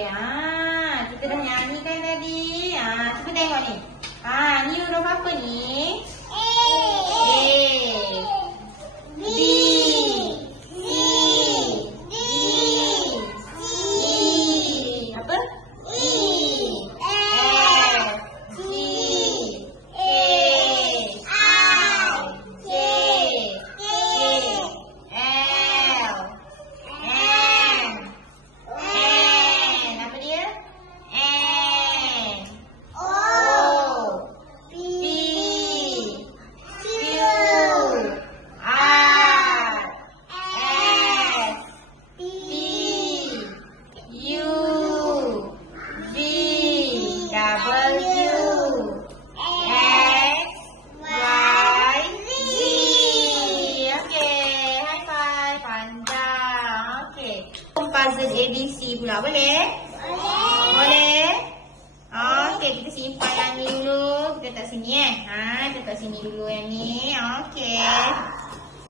Kita dah nyanyikan tadi. Cuba tengok ni. Ni huruf apa ni? A. B. C. D. E. Apa? E. F. G. A. I. J. K. L. M. N. Apa dia? N. O. P. Q. R. S. T. U. V. W. X. Y. Z. Okey, high five. Panjang. Okey. Puzzle ABC pula boleh? Boleh? Okey, kita simpan yang ni dulu. Kita letak sini Kita letak sini dulu yang ni. Okey.